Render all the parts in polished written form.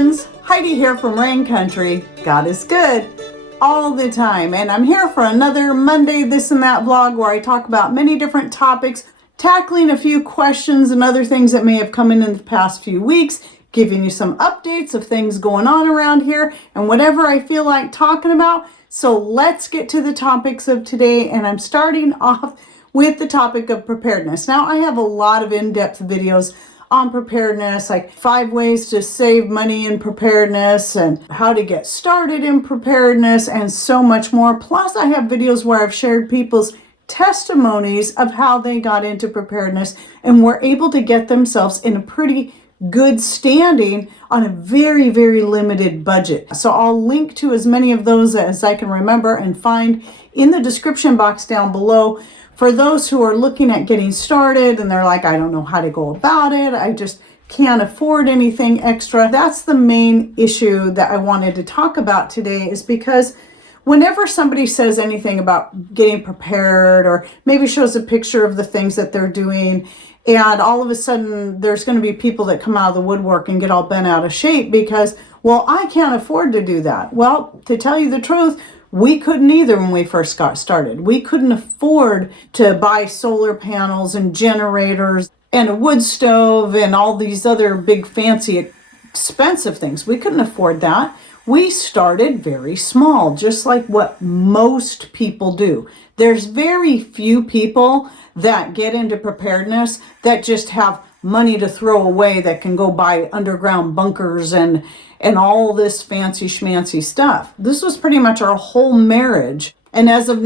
friends, Heidi here from Rain Country. God is good all the time, and I'm here for another Monday This and That vlog where I talk about many different topics, tackling a few questions and other things that may have come in the past few weeks, giving you some updates of things going on around here and whatever I feel like talking about. So let's get to the topics of today, and I'm starting off with the topic of preparedness. Now, I have a lot of in-depth videos on preparedness, like 5 ways to save money in preparedness and how to get started in preparedness and so much more. Plus, I have videos where I've shared people's testimonies of how they got into preparedness and were able to get themselves in a pretty good standing on a very, very limited budget. So I'll link to as many of those as I can remember and find in the description box down below. For those who are looking at getting started and they're like, I don't know how to go about it, I just can't afford anything extra. That's the main issue that I wanted to talk about today, is because whenever somebody says anything about getting prepared or maybe shows a picture of the things that they're doing, and all of a sudden there's going to be people that come out of the woodwork and get all bent out of shape because, well, I can't afford to do that. Well, to tell you the truth, we couldn't either when we first got started. We couldn't afford to buy solar panels and generators and a wood stove and all these other big fancy expensive things. We couldn't afford that. We started very small, just like what most people do. There's very few people that get into preparedness that just have money to throw away, that can go buy underground bunkers and all this fancy schmancy stuff. This was pretty much our whole marriage. And as of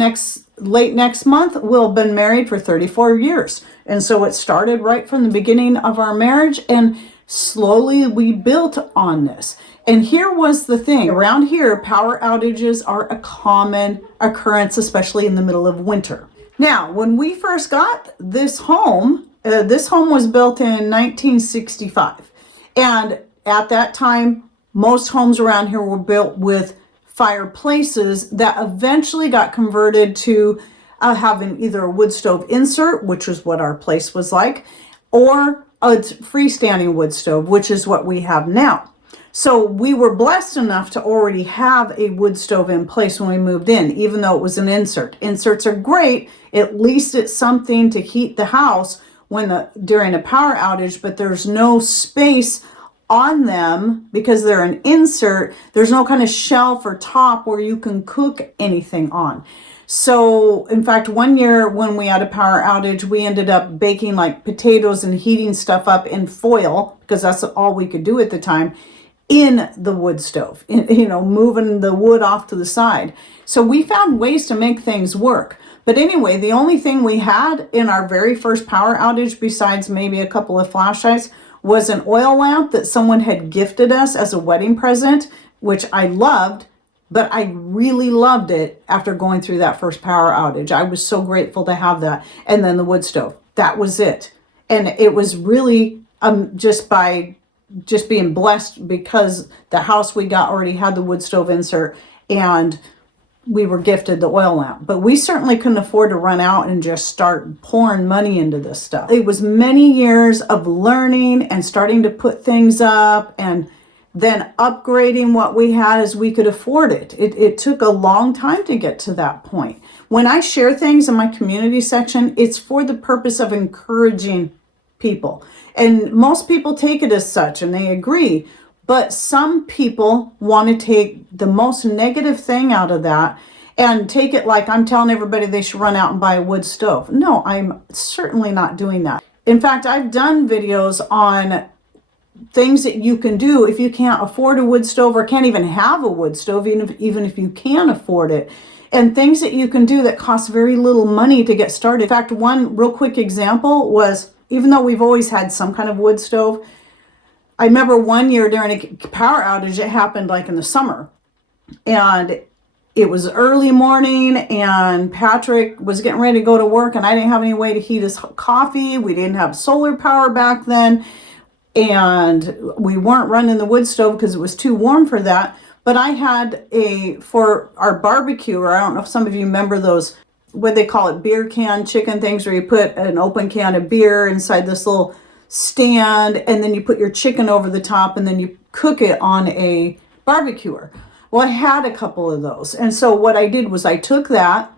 late next month, we'll have been married for 34 years. And so it started right from the beginning of our marriage, and slowly we built on this. And here was the thing. Around here, power outages are a common occurrence, especially in the middle of winter. Now, when we first got this home was built in 1965. And at that time, most homes around here were built with fireplaces that eventually got converted to having either a wood stove insert, which was what our place was like, or a freestanding wood stove, which is what we have now. So we were blessed enough to already have a wood stove in place when we moved in, even though it was an insert. Inserts are great. At least it's something to heat the house during a power outage, but there's no space on them because they're an insert. There's no kind of shelf or top where you can cook anything on. So in fact, one year when we had a power outage, we ended up baking like potatoes and heating stuff up in foil, because that's all we could do at the time, in the wood stove, moving the wood off to the side. So we found ways to make things work. But anyway, the only thing we had in our very first power outage, besides maybe a couple of flashlights, was an oil lamp that someone had gifted us as a wedding present, which I loved, but I really loved it after going through that first power outage. I was so grateful to have that. And then the wood stove, that was it. And it was really just being blessed because the house we got already had the wood stove insert, and we were gifted the oil lamp. But we certainly couldn't afford to run out and just start pouring money into this stuff. It was many years of learning and starting to put things up and then upgrading what we had as we could afford it. It took a long time to get to that point. When I share things in my community section, it's for the purpose of encouraging people. And most people take it as such, and they agree. But some people want to take the most negative thing out of that and take it like I'm telling everybody they should run out and buy a wood stove. No, I'm certainly not doing that. In fact, I've done videos on things that you can do if you can't afford a wood stove or can't even have a wood stove, even if you can afford it. And things that you can do that cost very little money to get started. In fact, one real quick example was, even though we've always had some kind of wood stove, I remember one year during a power outage, it happened like in the summer, and it was early morning, and Patrick was getting ready to go to work, and I didn't have any way to heat his coffee. We didn't have solar power back then, and we weren't running the wood stove because it was too warm for that. But I had for our barbecue, or I don't know if some of you remember those, what they call it, beer can chicken things, where you put an open can of beer inside this little stand, and then you put your chicken over the top, and then you cook it on a barbecuer. Well, I had a couple of those. And so what I did was I took that,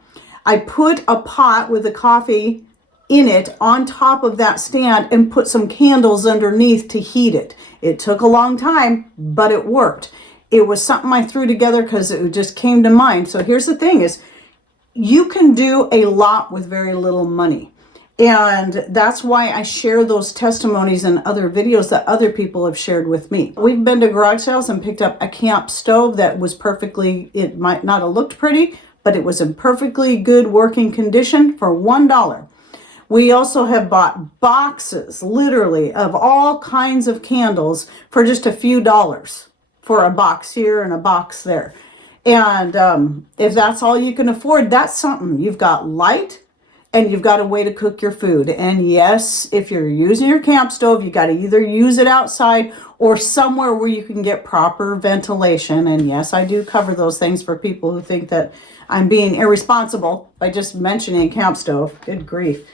I put a pot with the coffee in it on top of that stand and put some candles underneath to heat it. It took a long time, but it worked. It was something I threw together because it just came to mind. So here's the thing is, you can do a lot with very little money. And that's why I share those testimonies and other videos that other people have shared with me. We've been to garage sales and picked up a camp stove that was perfectly, it might not have looked pretty, but it was in perfectly good working condition for $1. We also have bought boxes, literally, of all kinds of candles for just a few dollars, for a box here and a box there. And if that's all you can afford, that's something. You've got light and you've got a way to cook your food. And yes, if you're using your camp stove, you got to either use it outside or somewhere where you can get proper ventilation. And yes, I do cover those things for people who think that I'm being irresponsible by just mentioning camp stove. Good grief.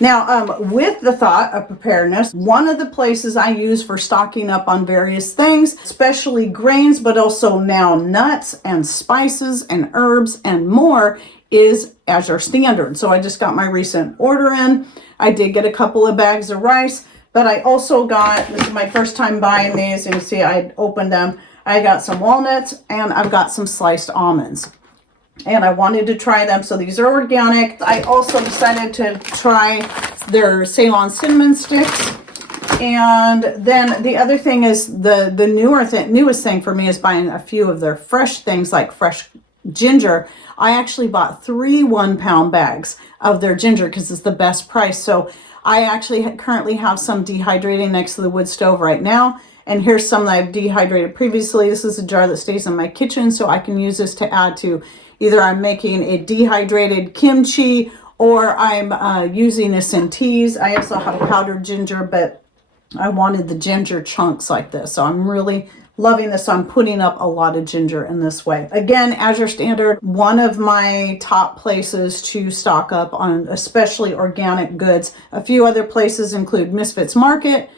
Now, with the thought of preparedness, one of the places I use for stocking up on various things, especially grains, but also now nuts and spices and herbs and more, is Azure Standard. So I just got my recent order in. I did get a couple of bags of rice, but I also got, this is my first time buying these, and you see I opened them. I got some walnuts and I've got some sliced almonds. And I wanted to try them, so these are organic. I also decided to try their Ceylon cinnamon sticks. And then the other thing is the newest thing for me is buying a few of their fresh things like fresh ginger. I actually bought 3 1-pound bags of their ginger because it's the best price. So I actually currently have some dehydrating next to the wood stove right now. And here's some that I've dehydrated previously. This is a jar that stays in my kitchen, so I can use this to add to either I'm making a dehydrated kimchi or I'm using this in teas. I also have a powdered ginger, but I wanted the ginger chunks like this. So I'm really loving this. So I'm putting up a lot of ginger in this way. Again, Azure Standard, one of my top places to stock up on especially organic goods. A few other places include Misfits Market,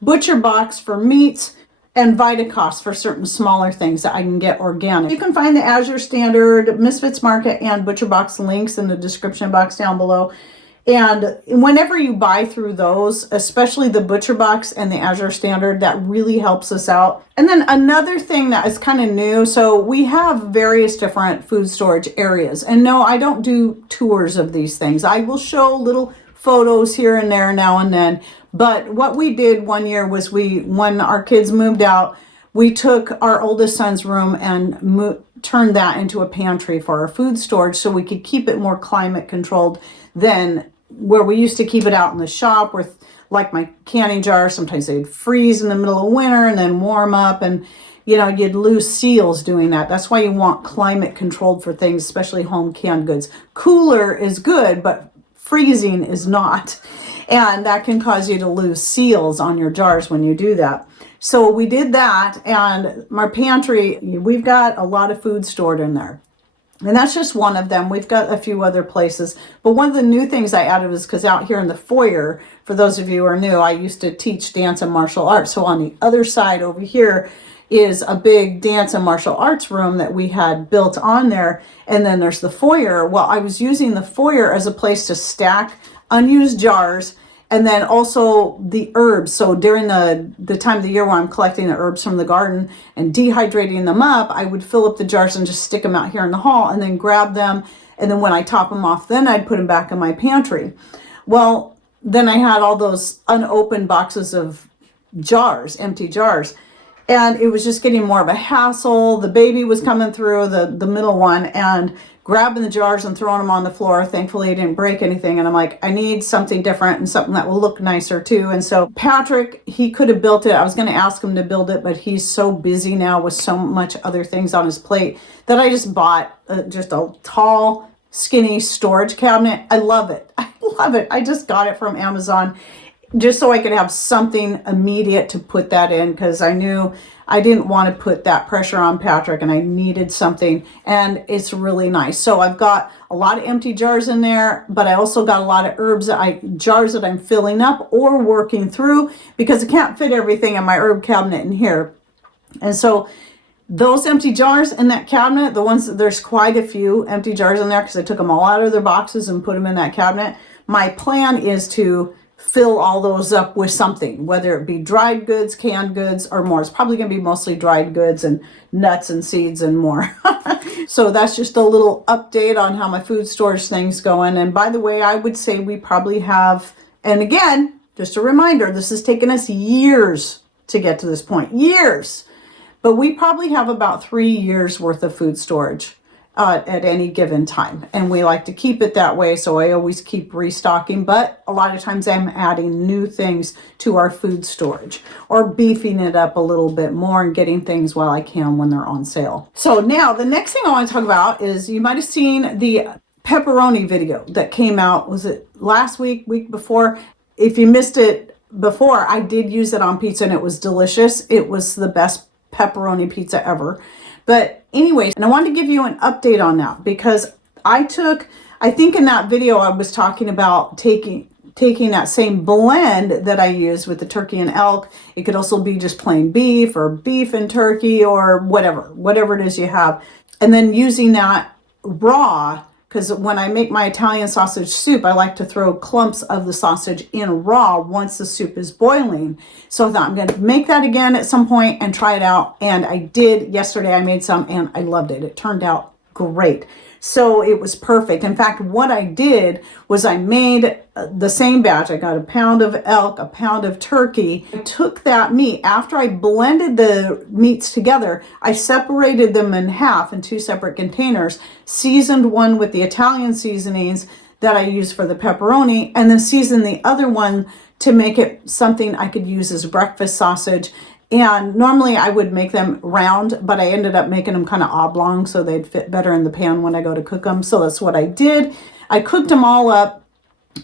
Butcher Box for meats, and Vitacost for certain smaller things that I can get organic. You can find the Azure Standard, Misfits Market, and Butcher Box links in the description box down below. And whenever you buy through those, especially the Butcher Box and the Azure Standard, that really helps us out. And then another thing that is kind of new, so we have various different food storage areas. And no, I don't do tours of these things. I will show little photos here and there now and then. But what we did one year was when our kids moved out, we took our oldest son's room and turned that into a pantry for our food storage so we could keep it more climate controlled than where we used to keep it out in the shop with like my canning jars. Sometimes they'd freeze in the middle of winter and then warm up, and you'd lose seals doing that. That's why you want climate controlled for things, especially home canned goods. Cooler is good, but freezing is not. And that can cause you to lose seals on your jars when you do that. So we did that, and my pantry, we've got a lot of food stored in there. And that's just one of them. We've got a few other places. But one of the new things I added was because out here in the foyer, for those of you who are new, I used to teach dance and martial arts. So on the other side over here is a big dance and martial arts room that we had built on there. And then there's the foyer. Well, I was using the foyer as a place to stack unused jars, and then also the herbs. So during the time of the year when I'm collecting the herbs from the garden and dehydrating them up, I would fill up the jars and just stick them out here in the hall and then grab them. And then when I top them off, then I'd put them back in my pantry. Well, then I had all those unopened boxes of jars, empty jars. And it was just getting more of a hassle. The baby was coming through, the middle one, and grabbing the jars and throwing them on the floor. Thankfully, it didn't break anything. And I'm like, I need something different and something that will look nicer too. And so Patrick, he could have built it. I was going to ask him to build it, but he's so busy now with so much other things on his plate that I just bought just a tall, skinny storage cabinet. I love it. I love it. I just got it from Amazon just so I could have something immediate to put that in, because I knew I didn't want to put that pressure on Patrick and I needed something, and it's really nice. So I've got a lot of empty jars in there, but I also got a lot of herbs jars that I'm filling up or working through, because I can't fit everything in my herb cabinet in here. And so those empty jars in that cabinet, the ones that there's quite a few empty jars in there because I took them all out of their boxes and put them in that cabinet. My plan is to fill all those up with something, whether it be dried goods, canned goods, or more. It's probably going to be mostly dried goods and nuts and seeds and more. So that's just a little update on how my food storage thing's going. And by the way, I would say we probably have, and again, just a reminder, this has taken us years to get to this point, years. But we probably have about 3 years worth of food storage at any given time. And we like to keep it that way. So I always keep restocking. But a lot of times I'm adding new things to our food storage or beefing it up a little bit more and getting things while I can when they're on sale. So now the next thing I want to talk about is you might have seen the pepperoni video that came out. Was it last week, week before? If you missed it before, I did use it on pizza and it was delicious. It was the best pepperoni pizza ever. But anyways, and I wanted to give you an update on that because I think in that video I was talking about taking that same blend that I use with the turkey and elk. It could also be just plain beef or beef and turkey or whatever it is you have. And then using that raw, because when I make my Italian sausage soup, I like to throw clumps of the sausage in raw once the soup is boiling. So I thought I'm going to make that again at some point and try it out. And I did yesterday. I made some and I loved it. It turned out great. So it was perfect. In fact, what I did was I made the same batch. I got a pound of elk, a pound of turkey. I took that meat. After I blended the meats together, I separated them in half in 2 separate containers, seasoned one with the Italian seasonings that I use for the pepperoni, and then seasoned the other one to make it something I could use as breakfast sausage. And normally I would make them round, but I ended up making them kind of oblong so they'd fit better in the pan when I go to cook them. So that's what I did. I cooked them all up,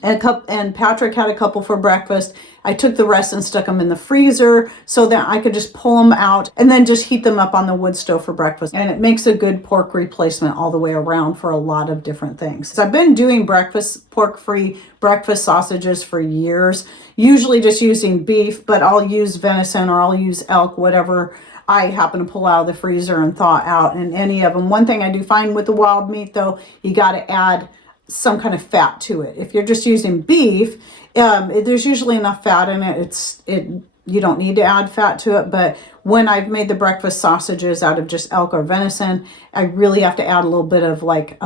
and Patrick had a couple for breakfast. I took the rest and stuck them in the freezer so that I could just pull them out and then just heat them up on the wood stove for breakfast. And it makes a good pork replacement all the way around for a lot of different things. So I've been doing pork-free breakfast sausages for years, usually just using beef, but I'll use venison or I'll use elk, whatever I happen to pull out of the freezer and thaw out in any of them. One thing I do find with the wild meat though, you got to add some kind of fat to it. If you're just using beef, there's usually enough fat in it. You don't need to add fat to it. But when I've made the breakfast sausages out of just elk or venison, I really have to add a little bit of like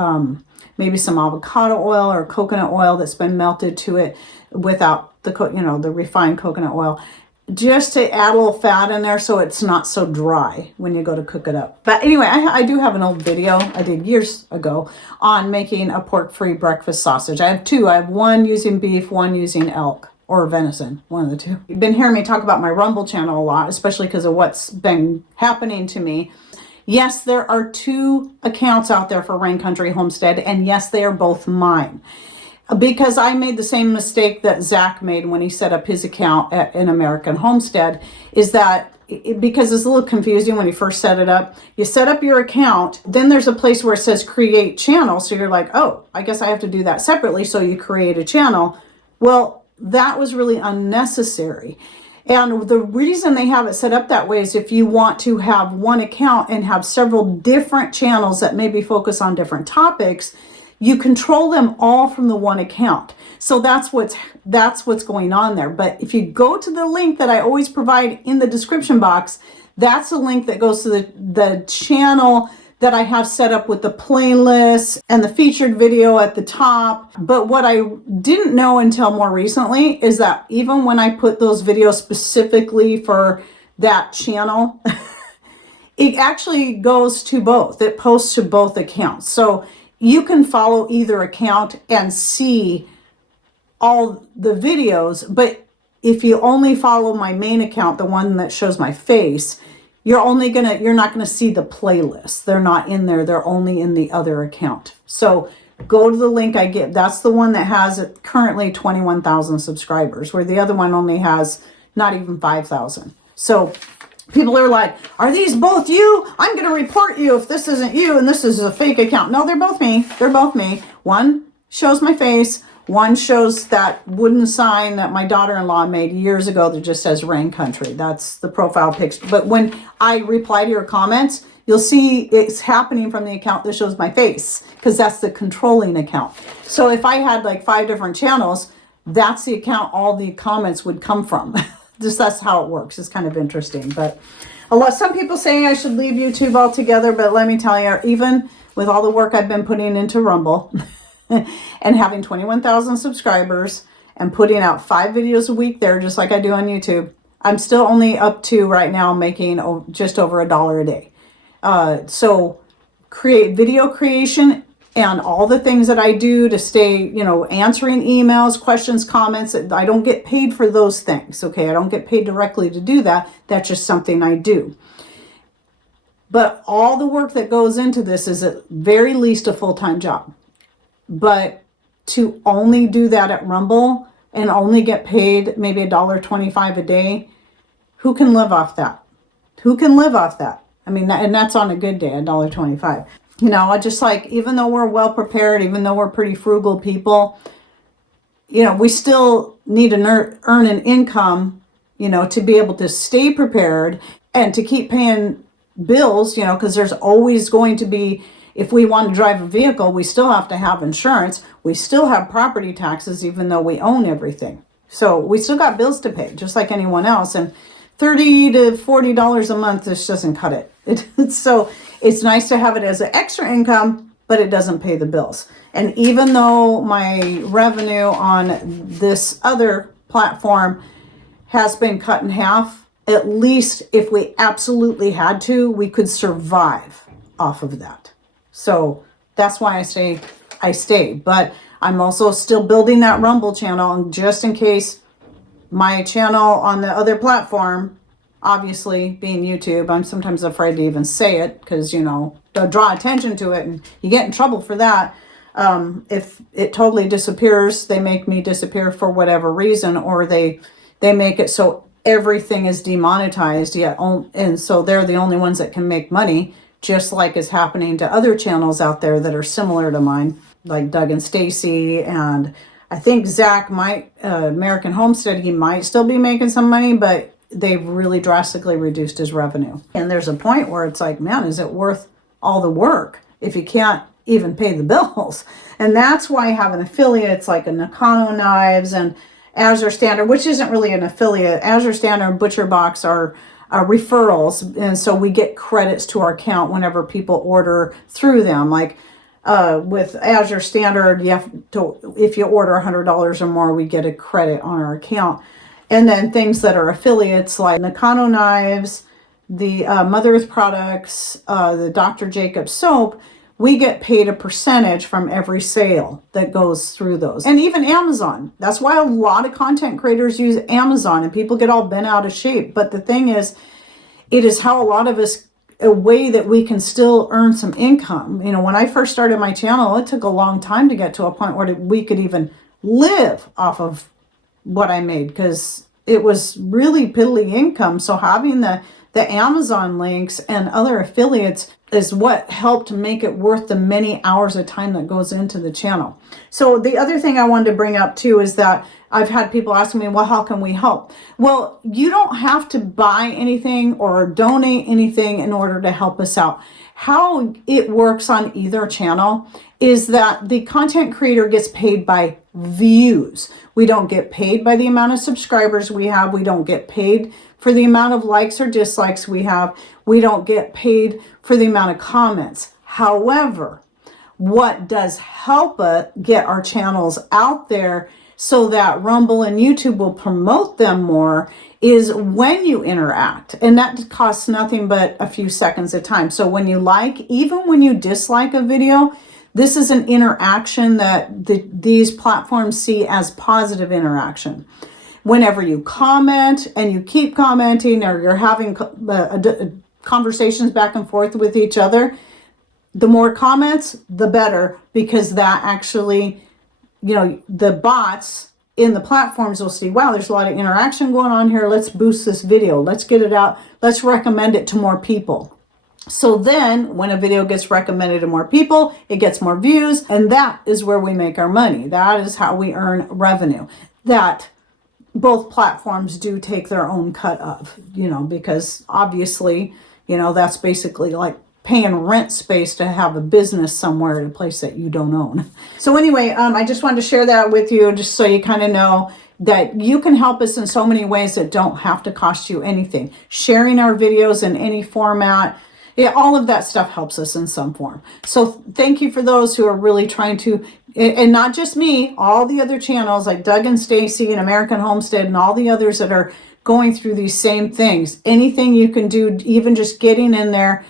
maybe some avocado oil or coconut oil that's been melted to it without the refined coconut oil, just to add a little fat in there so it's not so dry when you go to cook it up. But anyway, I do have an old video I did years ago on making a pork-free breakfast sausage. I have 2. I have one using beef, one using elk or venison, one of the 2. You've been hearing me talk about my Rumble channel a lot, especially because of what's been happening to me. Yes, there are 2 accounts out there for Rain Country Homestead, and yes, they are both mine. Because I made the same mistake that Zach made when he set up his account at an American Homestead, is that because it's a little confusing when you first set it up. You set up your account, then there's a place where it says create channel. So you're like, oh, I guess I have to do that separately. So you create a channel. Well, that was really unnecessary. And the reason they have it set up that way is if you want to have one account and have several different channels that maybe focus on different topics, you control them all from the one account. So that's what's going on there. But if you go to the link that I always provide in the description box, that's a link that goes to the channel that I have set up with the playlist and the featured video at the top. But what I didn't know until more recently is that even when I put those videos specifically for that channel, it actually goes to both. It posts to both accounts. So you can follow either account and see all the videos, but if you only follow my main account, the one that shows my face, you're not gonna see the playlist. They're not in there. They're only in the other account. So go to the link I give. That's the one that has currently 21,000 subscribers, where the other one only has not even 5,000. So people are like, are these both you? I'm going to report you if this isn't you and this is a fake account. No, they're both me. They're both me. One shows my face. One shows that wooden sign that my daughter-in-law made years ago that just says Rain Country. That's the profile picture. But when I reply to your comments, you'll see it's happening from the account that shows my face, because that's the controlling account. So if I had like 5 different channels, that's the account all the comments would come from. Just that's how it works. It's kind of interesting. But some people saying I should leave YouTube altogether, but let me tell you, even with all the work I've been putting into Rumble and having 21,000 subscribers and putting out 5 videos a week there, just like I do on YouTube, I'm still only up to right now making just over $1 a day. So video creation and all the things that I do to stay, answering emails, questions, comments, I don't get paid for those things. Okay. I don't get paid directly to do that. That's just something I do. But all the work that goes into this is at very least a full-time job. But to only do that at Rumble and only get paid maybe $1.25 a day, who can live off that? Who can live off that? I mean, and that's on a good day, $1.25. I just like, even though we're well prepared, even though we're pretty frugal people, we still need to earn an income, to be able to stay prepared and to keep paying bills, because there's always going to be, if we want to drive a vehicle, we still have to have insurance. We still have property taxes, even though we own everything. So we still got bills to pay, just like anyone else. And $30 to $40 a month, this doesn't cut it. So it's nice to have it as an extra income, but it doesn't pay the bills. And even though my revenue on this other platform has been cut in half, at least if we absolutely had to, we could survive off of that. So that's why I stay. But I'm also still building that Rumble channel, and just in case my channel on the other platform, obviously being YouTube, I'm sometimes afraid to even say it because, they'll draw attention to it and you get in trouble for that. If it totally disappears, they make me disappear for whatever reason, or they make it so everything is demonetized yet, and so they're the only ones that can make money, just like is happening to other channels out there that are similar to mine, like Doug and Stacy, and I think Zach might, American Homestead, he might still be making some money, but they've really drastically reduced his revenue. And there's a point where it's like, man, is it worth all the work if you can't even pay the bills? And that's why having affiliates like a Nakano Knives and Azure Standard, which isn't really an affiliate, Azure Standard and Butcher Box are referrals. And so we get credits to our account whenever people order through them. Like, with Azure Standard, you have to, if you order $100 or more, we get a credit on our account. And then things that are affiliates like Nakano Knives, the Mother Earth products, the Dr. Jacobs soap, we get paid a percentage from every sale that goes through those. And even Amazon. That's why a lot of content creators use Amazon and people get all bent out of shape. But the thing is, it is how a lot of us, a way that we can still earn some income. When I first started my channel, it took a long time to get to a point where we could even live off of what I made, because it was really piddly income. So having the Amazon links and other affiliates is what helped make it worth the many hours of time that goes into the channel. So the other thing I wanted to bring up too is that I've had people asking me, well, how can we help? Well, you don't have to buy anything or donate anything in order to help us out. How it works on either channel is that the content creator gets paid by views. We don't get paid by the amount of subscribers we have. We don't get paid for the amount of likes or dislikes we have. We don't get paid for the amount of comments. However, what does help us get our channels out there so that Rumble and YouTube will promote them more is when you interact. And that costs nothing but a few seconds at a time. So when you like, even when you dislike a video, this is an interaction that these platforms see as positive interaction. Whenever you comment and you keep commenting, or you're having conversations back and forth with each other, the more comments, the better, because that actually, the bots in the platforms will see, wow, there's a lot of interaction going on here. Let's boost this video. Let's get it out. Let's recommend it to more people. So then when a video gets recommended to more people, it gets more views, and that is where we make our money. That is how we earn revenue. That both platforms do take their own cut of, because obviously, that's basically like paying rent space to have a business somewhere in a place that you don't own. So anyway, I just wanted to share that with you just so you kind of know that you can help us in so many ways that don't have to cost you anything. Sharing our videos in any format, all of that stuff helps us in some form. So thank you for those who are really trying to, and not just me, all the other channels like Doug and Stacy and American Homestead and all the others that are going through these same things. Anything you can do, even just getting in there,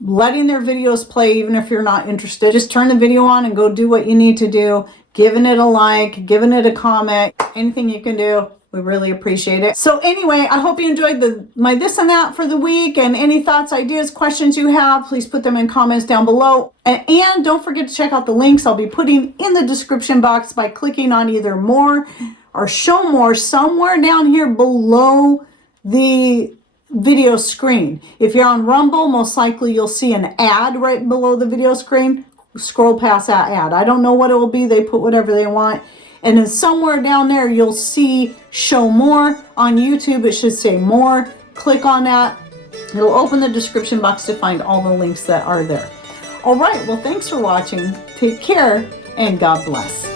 letting their videos play, even if you're not interested, just turn the video on and go do what you need to do, giving it a like, giving it a comment, anything you can do. We really appreciate it. So anyway, I hope you enjoyed my this and that for the week, and any thoughts, ideas, questions you have, please put them in comments down below. And don't forget to check out the links I'll be putting in the description box by clicking on either more or show more somewhere down here below the video screen. If you're on Rumble, most likely you'll see an ad right below the video screen. Scroll past that ad. I don't know what it will be. They put whatever they want. And then somewhere down there, you'll see show more. On YouTube, it should say more. Click on that. It'll open the description box to find all the links that are there. All right. Well, thanks for watching. Take care and God bless.